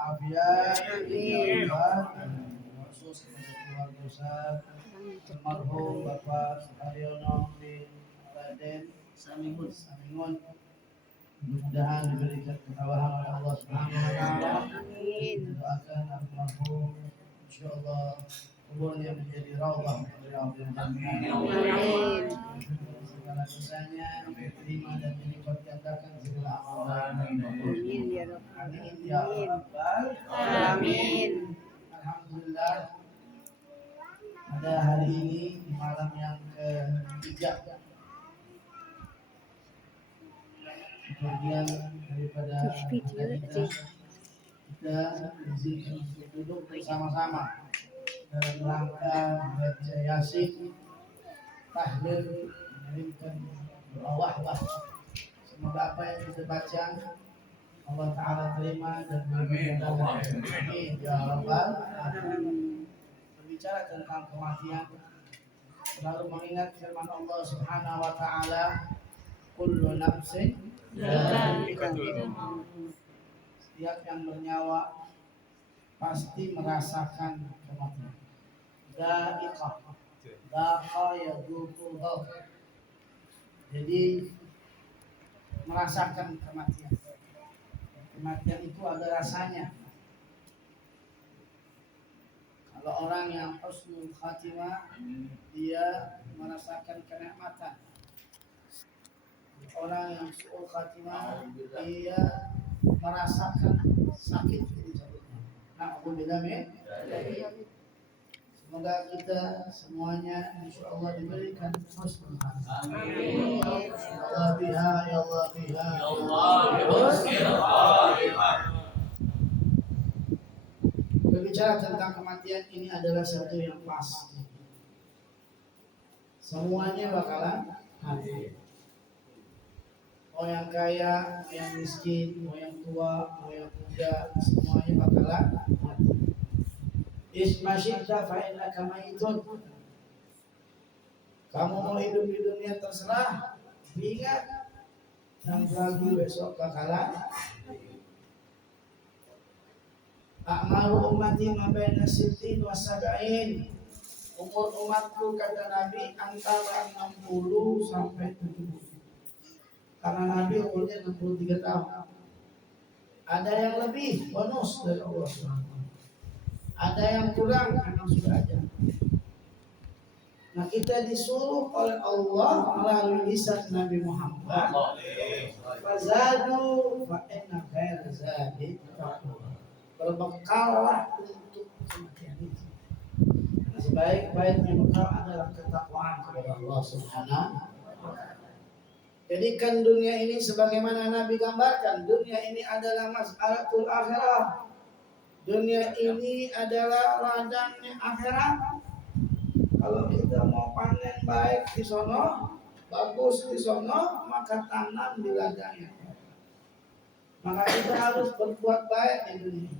walafiat. Khusus kepada keluarga Ustaz almarhum Bapak Haryono bin Raden Samingun. Mudah-mudahan diberikan ketabahan oleh Allah Subhanahu wa taala. Doakan almarhum insyaallah kuburnya menjadi raudhah dari riyadhil jannah. Amin. Segala dosanya diterima dan dilipat gandakan segala amal. Amin ya rabbal alamin. Alhamdulillah pada hari ini di malam yang ketiga bagian daripada kita izinkan untuk duduk bersama-sama dalam rangka baca yasin, tahlil, mengirimkan doa wahbah. Semoga apa yang kita baca Allah Ta'ala terima dan bermanfaat. Amin ya rabbal alamin. Berbicara tentang kematian, selalu mengingat firman Allah Subhanahu wa taala, kullu nafsin dha'iqatul maut. Setiap yang bernyawa pasti merasakan kematian. Dha'iqah, dhaqa yadhuqu dhaq. Jadi merasakan kematian. Kematian itu ada rasanya. Kalau orang yang husnul khatimah, dia merasakan kenikmatan. Orang yang su'ul khatimah, dia merasakan sakit di jantungnya. Alhamdulillah. Semoga kita semuanya insyaallah diberikan husnul khatimah. Amin. Ya Allah biha, ya Allah biha, ya Allah husnul khatimah. Berbicara tentang kematian ini adalah satu yang pasti. Semuanya bakalan mati. Mau yang kaya, mau yang miskin, mau yang tua, mau yang muda, semuanya bakalan mati. Isma syi'ta fa innaka mayitun. Kamu mau hidup di dunia terserah, ingat yang ragu besok bakalan. A'malu ummati ma baina sittin wa sab'in. Umur umatku kata Nabi antara 60 sampai 70. Karena Nabi umurnya 63 tahun. Ada yang lebih bonus dari Allah SWT. Ada yang kurang memang sudah aja. Nah kita disuruh oleh Allah melalui lisan Nabi Muhammad. Fazadu fa inna khaira zadi taqwa. Berbekallah untuk kematian itu. Nah, sebaik-baiknya bekal adalah ketakwaan kepada Allah Subhanahu wa taala. Jadikan dunia ini sebagaimana Nabi gambarkan, dunia ini adalah mas'alatul akhirah. Dunia ini adalah ladangnya akhirat. Kalau kita mau panen baik di sono, bagus di sono, maka tanam di ladangnya. Maka kita harus berbuat baik di dunia.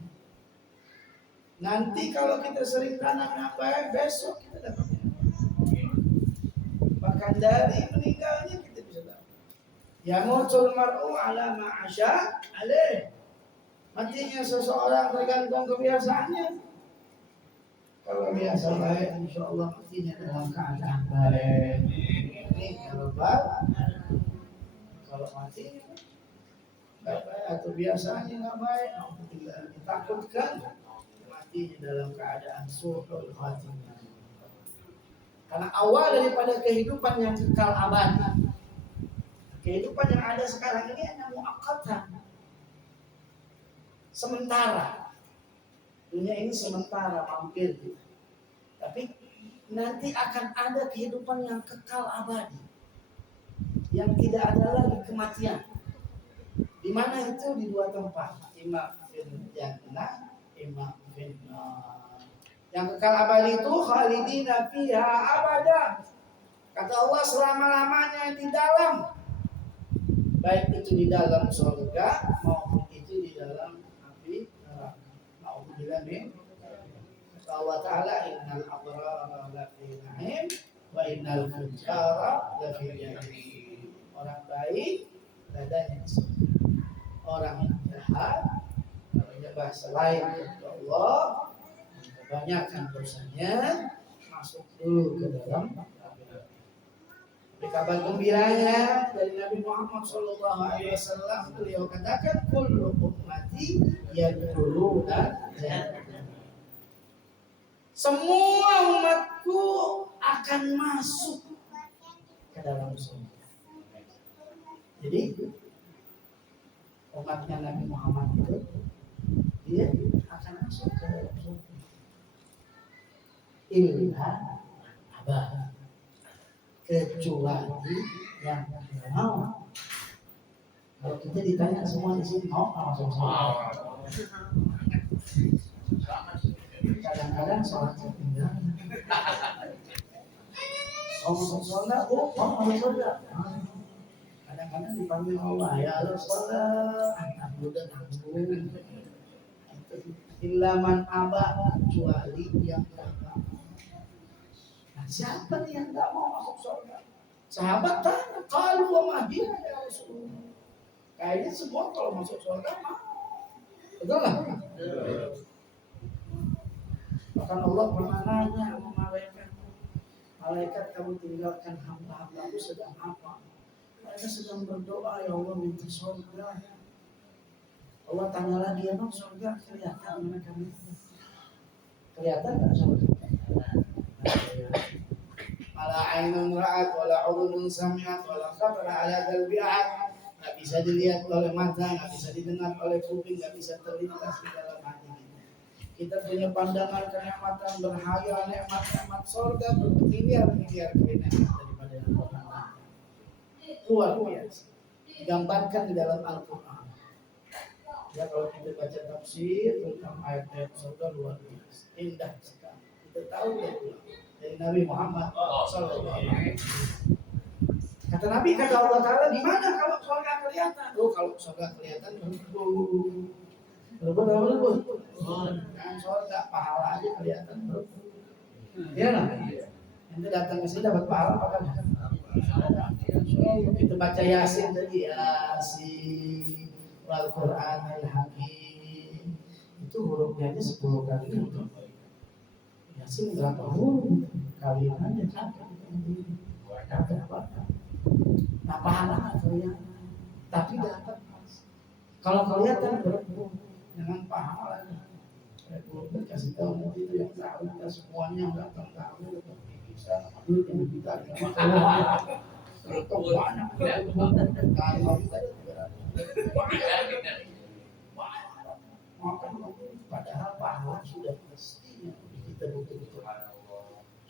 Nanti kalau kita sering tanam yang baik, besok kita dapat. Bahkan dari meninggalnya kita bisa dapat. Yamutul mar'u ala ma'asya alaih. Matinya seseorang tergantung kebiasaannya. Kalau biasa baik, insya Allah matinya dalam keadaan baik. Ini kalau mati baik atau biasanya nggak baik, alhamdulillah ditakutkan matinya dalam keadaan su'ul khatimah. Karena awal daripada kehidupan yang kekal abadi. Kehidupan yang ada sekarang ini hanya muakkatan. Sementara. Dunia ini sementara mampir. Tapi nanti akan ada kehidupan yang kekal abadi. Yang tidak ada lagi kematian. Di mana itu? Di dua tempat. Imma fil jannah, imma fil nar. Yang kekal abadi itu khalidina fiha abada. Kata Allah selama-lamanya di dalam. Baik itu di dalam surga maupun itu di dalam api neraka. Alhamdulillah min. Kata Allah Ta'ala innal abrara lafi na'im wa innal fujara lafi jahim. Orang baik dadanya di surga. Orang yang jahat kalau selain Allah, kebanyakan dosanya masuk dulu ke dalam. Kabar gembiranya dari Nabi Muhammad SAW, beliau katakan kullu ummati yadkhuluna jannah. Semua umatku akan masuk ke dalam surga. Jadi umatnya Nabi Muhammad itu dia akan masuk ke dalam surga. Illa abah, kecuali yang mau. Kalau kita ditanya semua di sini mau masuk surga. Kadang-kadang sholat tinggal. Masuk surga, mau masuk surga. Kadang-kadang dipanggil Allah, ya Allah sholat, aku udah nanggung. Ilaman abah, kecuali yang tak mau. Nah, siapa nih yang tak mau masuk surga? Sahabat tanya, kalau sama dia ya Rasulullah. Kayaknya semua kalau masuk surga mau. Betul lah? Bahkan Allah pernah nanya sama malaikat, malaikat kamu tinggalkan hamba-hambaku sedang apa? Mereka sedang berdoa, ya Allah minta surga. Allah tanya lagi, emang surga kelihatan mereka itu? Kelihatan nggak surga? Ala ainun ra'at, wala udhunun sami'at, wala khatara ala qalbi ahad. Nggak bisa dilihat oleh mata, nggak bisa didengar oleh kuping, nggak bisa terlintas di dalam hati. Kita punya pandangan kenikmatan berhayal, nikmat-nikmat surga bermiliar-miliar kali daripada yang pernah. Luar biasa. Digambarkan di dalam Al-Quran. Ya, kalau kita baca tafsir tentang ayat-ayat surga luar biasa, indah sekali. Kita tahu dari Nabi Muhammad SAW. Kata Nabi, kata Allah Ta'ala, gimana kalau surga kelihatan? Oh, kalau surga kelihatan, berbun. Kan surga pahala aja kelihatan, bro. Iya lah. Nanti datang ke sini dapat pahala apa kan? Kita baca Yasin tadi, Yasin, Al-Quran, Al-Hakim. Itu hurufnya aja 10 kali. Yasin berapa huruf? Kalian aja capek. Nah, pahala kelihatan. Tapi dapat. Kalau kelihatan berbun. Dengan pahala, saya belum kasih tahu nanti itu yang tahu kita semuanya nggak tahu bisa duit yang kita kalau banyak kalau kita padahal pahala sudah pastinya kita betul-betul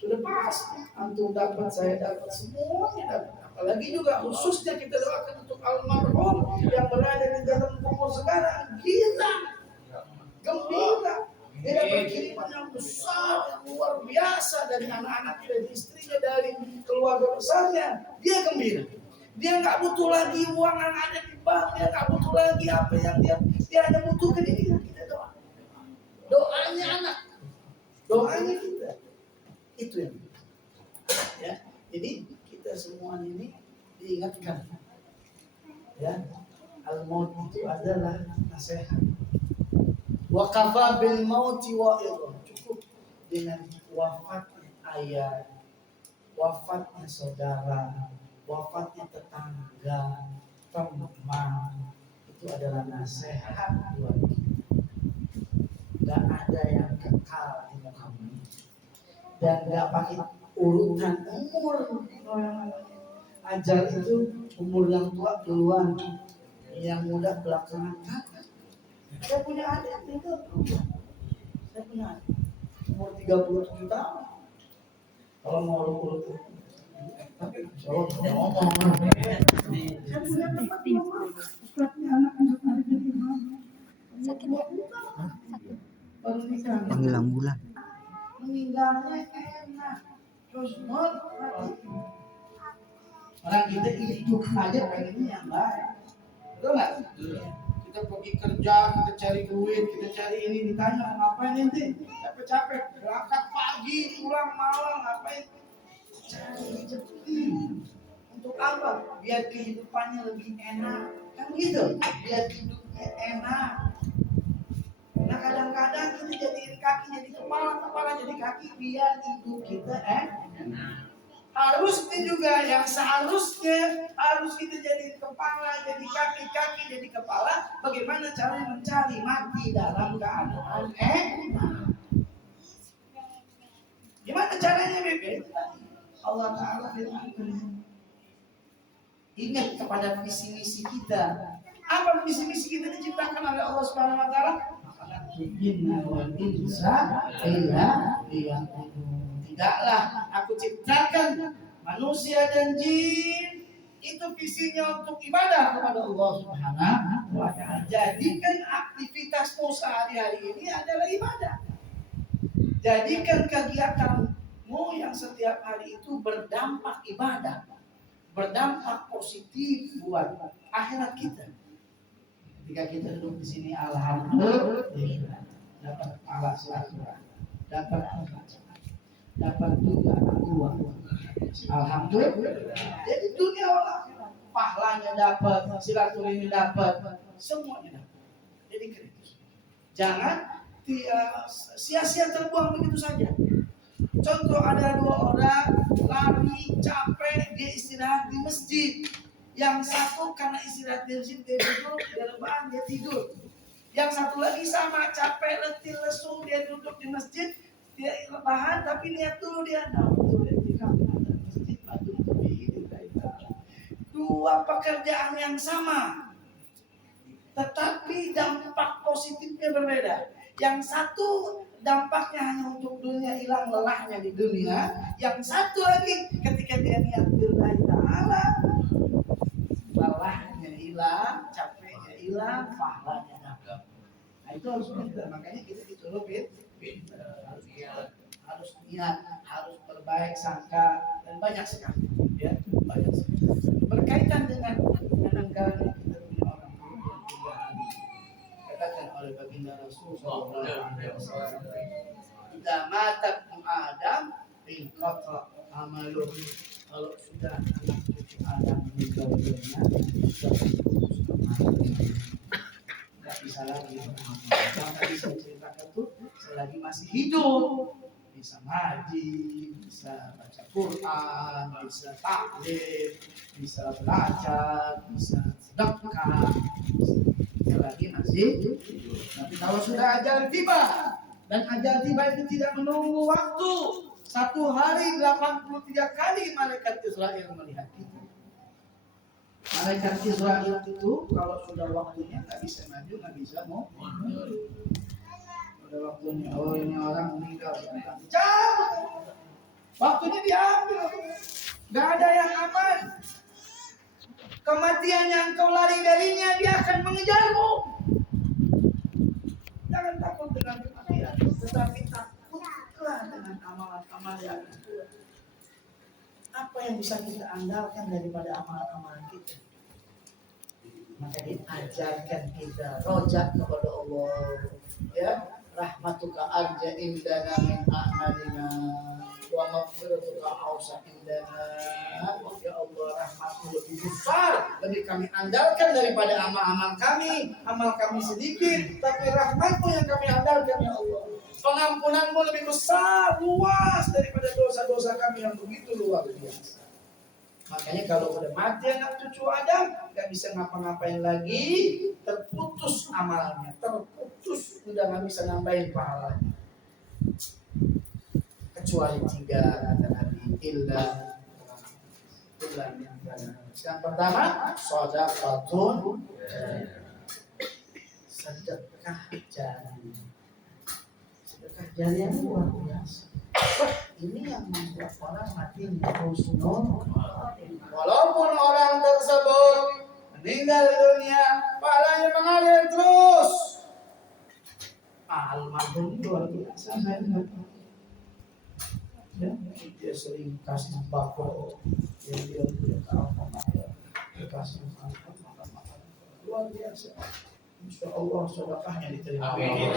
sudah pasti antum dapat, saya dapat, semuanya dapat. Apalagi juga khususnya kita doakan untuk almarhum yang berada di dalam kubur sekarang, gila, gembira. Dia dapat kiriman yang besar, yang luar biasa dari anak-anaknya, dari istrinya, dari keluarga besarnya. Dia gembira. Dia nggak butuh lagi uang yang ada di bank, dia nggak butuh lagi apa yang dia hanya butuhkan ini. Kita doa, doanya anak, doanya kita. Itu yang ya. Jadi kita semua ini diingatkan ya, al-maut itu adalah nasihat. Wa kafa bil mauti wa'idha. Cukup dengan wafatnya ayah, wafatnya saudara, wafatnya tetangga, teman, itu adalah nasihat buat kita. Gak ada yang kekal di muka bumi. Dan gak pakai urutan umur. Ajal itu umur yang tua duluan, yang muda belakangan. Saya punya adik itu, saya punya adik umur 37 tahun. Kalau mau urut tapi jauh ngomong. Saya punya tempat panggil ambulan. Meninggalnya enak, terus orang kita hidup aja pengennya yang baik, betul nggak? Kita pergi kerja, kita cari duit, kita cari ini, ditanya ngapain nanti? Capek-capek, berangkat pagi, pulang malam, ngapain? Cari rezeki. Untuk apa? Biar kehidupannya lebih enak, kan gitu? Biar hidupnya enak. Nah, jadi kaki biar hidup kita harus juga yang seharusnya harus kita jadi kepala, jadi kaki jadi kepala. Bagaimana caranya mencari mati dalam keadaan gimana caranya Bebe? Allah Ta'ala firman, ingat kepada visi misi kita. Apa visi misi kita diciptakan oleh Allah Subhanahu Wa Ta'ala? Tidaklah aku ciptakan manusia dan jin itu visinya untuk ibadah kepada Allah Subhanahu wa Ta'ala. Jadikan aktivitasmu sehari-hari ini adalah ibadah. Jadikan kegiatanmu yang setiap hari itu berdampak ibadah, berdampak positif buat akhirat kita. Ketika kita duduk di sini, alhamdulillah dapat pahala selasa, dapat dapat juga uang. Alhamdulillah. Jadi dunia akhirat, pahalanya dapat, silaturahmi dapat, semuanya dapat. Jadi kritis. Jangan sia-sia terbuang begitu saja. Contoh, ada 2 orang lari capek, dia istirahat di masjid. Yang satu karena istirahat di masjid dia duduk, dia rebahan, dia tidur. Yang satu lagi sama capek, letih, lesu, dia duduk di masjid, dia rebahan, tapi lihat dulu dia masjid batu dua pekerjaan yang sama, tetapi dampak positifnya berbeda. Yang satu dampaknya hanya untuk dunia, hilang lelahnya di dunia. Yang satu lagi ketika dia niat lillahi ta'ala, lelahnya hilang, capeknya hilang, pahalanya dapat. Nah itu harus pintar. Makanya kita disuruh harus niat, harus berbaik sangka, dan banyak sekali ya, banyak sekali berkaitan dengan kadang-kadang kita punya orang tua yang tidak dikatakan oleh baginda Rasul sallallahu alaihi wasallam, "Idza mata Adam inqata amaluhu." Kalau sudah anak cucu Adam meninggal dunia, tidak bisa lagi beramal. Yang tadi saya ceritakan tuh, selagi masih hidup bisa ngaji, bisa baca Quran, bisa taklim, bisa belajar, bisa sedekah, selagi masih hidup. Tapi kalau sudah ajal tiba, dan ajal tiba itu tidak menunggu waktu, 1 hari 83 kali malaikat Israel melihat kita. Malaikat Israel itu kalau sudah waktunya nggak bisa maju, nggak bisa mau. Udah waktunya, oh ini orang meninggal, cabut. Waktunya diambil, nggak ada yang aman. Kematian yang kau lari darinya, dia akan mengejarmu. Jangan takut dengan kematian, tetapi takutlah dengan amalan-amalan yang itu. Apa yang bisa kita andalkan daripada amalan-amalan kita? Maka diajarkan kita rojak kepada Allah, ya. Rahmatuka arja indana min a'malina wa maghfiratuka awsa indana. Ya Allah, rahmatmu lebih besar, lebih kami andalkan daripada amal-amal kami. Amal kami sedikit, tapi rahmatmu yang kami andalkan ya Allah. Pengampunanmu lebih besar, luas daripada dosa-dosa kami yang begitu luar biasa. Makanya kalau udah mati anak cucu Adam, gak bisa ngapa-ngapain lagi, terputus amalnya, terputus, udah gak bisa nambahin pahalanya. Kecuali 3 kata Nabi, illa yang pertama, shadaqatun, sedekah jari. Sedekah jari yang luar biasa. Ini yang membuat orang mati husnul. Walaupun orang tersebut meninggal dunia, pahalanya mengalir terus. Almarhum luar biasa, saya lihat. Ya, dia sering kasih sembako, dia tidak tahu apa-apa, dia kasih makan luar biasa. Insya Allah sedekahnya diterima. Amin.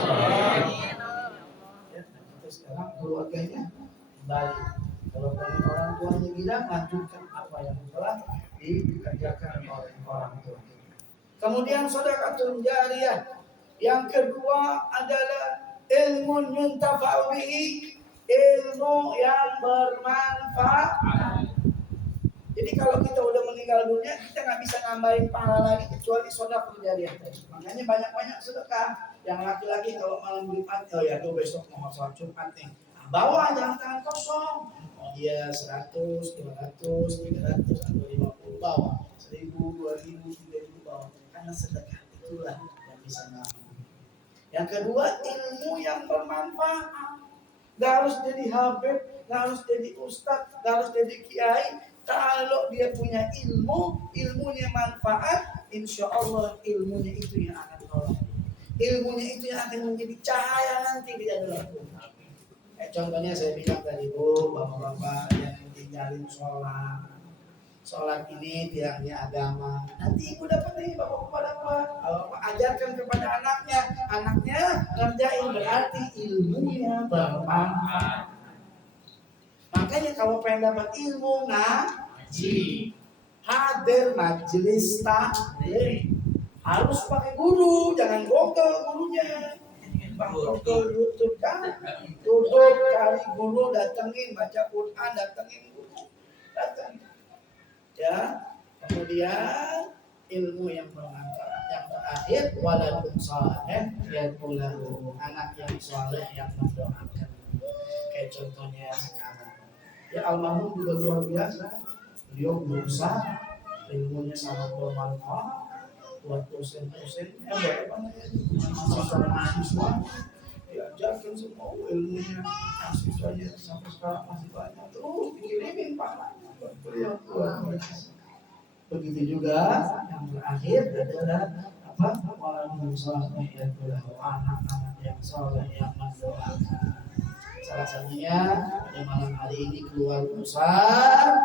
Ya, kita sekarang keluarganya balik. Kalau dari orang tuanya bilang, lanjutkan apa yang telah dikerjakan oleh orang tua. Kemudian sedekah jariyah. Yang kedua adalah ilmu yuntafa'u bihi, ilmu yang bermanfaat. Jadi kalau kita udah meninggal dunia, kita nggak bisa nambahin pahala lagi kecuali sedekah jariah. Makanya banyak-banyak sedekah. Yang laki-laki kalau malam Jumat, oh ya tuh besok mau sholat Jumat nih, nah, bawa jangan tangan kosong. Oh iya 100, 200, 300 atau 50 bawa, 1000, 2000, 3000 bawa. Karena sedekah itulah yang bisa nambah. Yang kedua, ilmu yang bermanfaat. Gak harus jadi habib, gak harus jadi ustadz, gak harus jadi kiai. Kalau dia punya ilmu, ilmunya manfaat, insya Allah ilmunya itu yang akan tolong. Ilmunya itu yang akan menjadi cahaya nanti di dalam rumah. Contohnya saya bilang tadi, Bu, bapak-bapak yang tinggalin sholat ini tiangnya agama. Nanti ibu dapat nih bapak-bapak dapat. Kalau ajarkan kepada anaknya ngerjain berarti ilmunya bermanfaat. Makanya kalau pengen dapat ilmu ngaji, hadir majelis taklim. Harus pakai guru, jangan Google gurunya. Google YouTube kan, duduk cari guru, datengin baca Quran, datengin guru, datengin. Ya, kemudian ilmu yang bermanfaat. Yang terakhir waladun saleh, yaitu anak yang saleh yang mendoakan. Kayak contohnya sekarang. Ya almarhum juga luar biasa. Beliau berusaha, ilmunya sangat bermanfaat buat dosen-dosen, buat mahasiswa, diajarkan semua ilmunya, mahasiswanya sampai sekarang masih banyak terus dikirimin pahalanya buat beliau luar biasa. Begitu juga yang terakhir adalah apa? Waladun saleh, yaitu anak-anak yang saleh yang mendoakan. Salah satunya pada malam hari ini keluar besar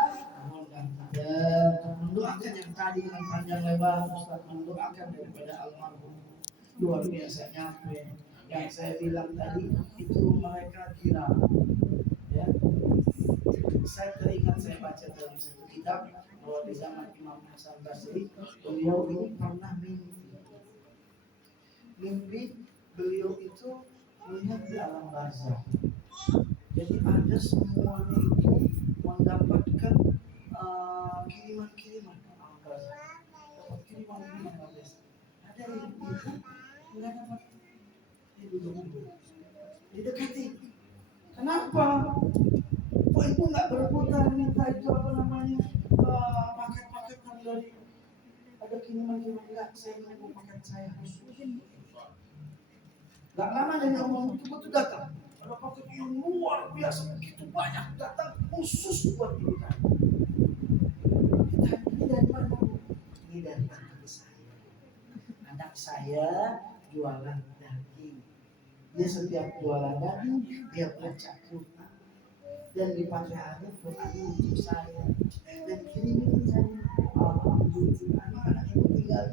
dan mendoakan yang tadi dengan panjang lebar. Ustaz mendoakan daripada almarhum luar biasa nyampe. Yang saya bilang tadi itu mereka kira ya. Saya teringat saya baca dalam satu kitab bahwa di zaman Imam Hasan Basri beliau ini pernah mimpi beliau itu melihat di alam barzakh. Jadi ada semuanya itu mendapatkan kiriman-kiriman dapat kiriman-kiriman. Ada yang nggak dapat, dia duduk didekati. Kenapa? Kok ibu nggak berebutan minta itu apa namanya paket-paketan dari ada kiriman-kiriman? Enggak, saya mau paket saya khusus. Gak lama dari ngomong itu datang. Ada paket yang luar biasa begitu banyak datang khusus buat ibu kan. Ini dari mana? Ini dari anak saya. Anak saya jualan daging. Dia setiap jualan daging dia baca Quran dan dipakai hari Quran untuk saya dan kirimin saya. Alhamdulillah anak-anak yang tinggal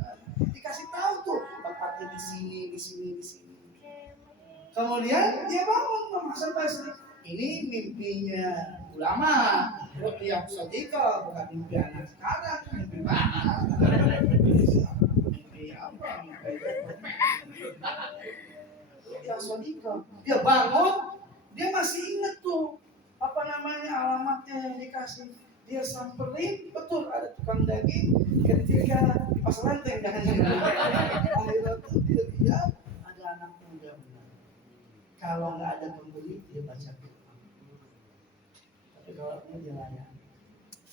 dikasih tahu tuh tempatnya di sini, di sini, di sini. Kemudian dia bangun Bang Hasan Basri. Ini mimpinya ulama, Ruqyah Shadiqah, bukan mimpi anak sekarang. Mimpi mana? Mimpi apa? Ruqyah Shadiqah. Dia bangun, dia masih ingat tuh apa namanya alamatnya yang dikasih. Dia samperin, betul ada tukang daging. Ketika di pasar lanteng jangan-jangan. Akhirnya tuh dia lihat ada anak muda. Kalau nggak ada pembeli dia baca Quran. Tapi kalau dia layak,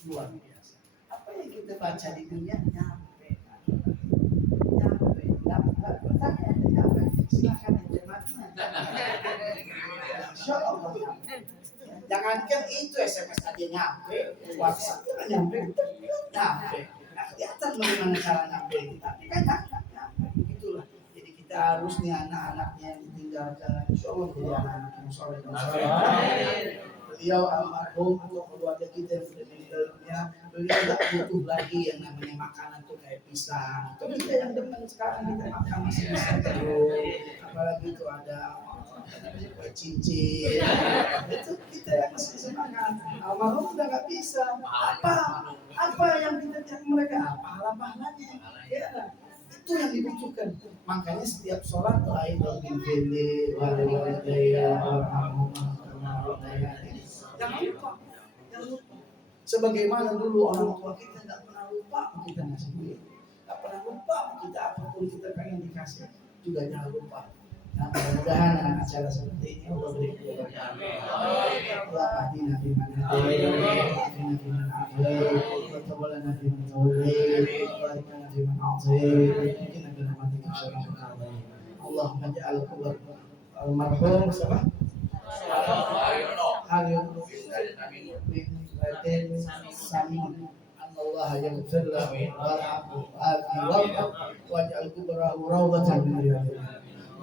luar biasa. Apa yang kita baca di dunia nyampe. Silakan nikmatinya. Insya Allah. Jangankan itu SMS aja nyampe, WhatsApp juga nyampe. Nah, kelihatan bagaimana cara nyampe, tapi kan nyampe. Itulah. Jadi kita harus nih anak-anaknya yang ditinggalkan, insya Allah jadi anak-anak yang soleh. Beliau almarhum untuk keluarga kita yang sudah meninggal dunia, beliau tidak butuh lagi yang namanya makanan tuh kayak pisang. Itu kita yang demen sekarang kita makan masih bisa terus. Apalagi itu ada kue cincin. Itu kita yang masih bisa makan. Almarhum udah nggak bisa. Apa yang kita cari mereka? Pahala-pahalanya. Ya. Itu yang dibutuhkan. Makanya setiap sholat doain Rabbil Ghafir warhamhuma Jangan lupa. Jangan lupa. Sebagaimana dulu orang tua kita tidak pernah lupa kita ngasih duit. Tidak pernah lupa kita apapun kita pengen dikasih. Juga jangan lupa. Nah, mudah-mudahan dengan acara seperti ini Allah beri keberkahan. Allah ahdina fi man hadayt, ahdina fi man afayt, wa tawallana fi man tawallayt, wa barik lana fi man a'tayt, qina bi rahmatika syarra ma qadayt. Allahumma ij'al kubur almarhum siapa? Harun bin Samin. Allah yaghfir lahu warhamhu waj'al kubrahu rawdatan min riyadil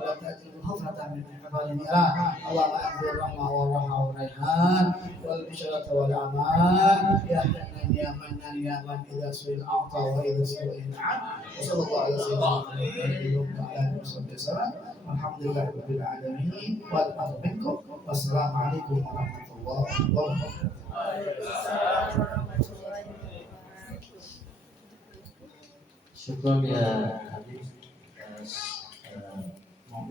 ولا تأتي حفرة من حفر النيران اللهم أنزل الرحمة والرحمة والريحان والبشرة والأمان يا حنان يا منان يا من إذا سئل أعطى وإذا سئل أنعم وصلى الله على سيدنا محمد وعلى آله وصحبه وسلم والحمد لله رب العالمين والأمر منكم والسلام عليكم ورحمة الله وبركاته. Syukur ya Habib. Mau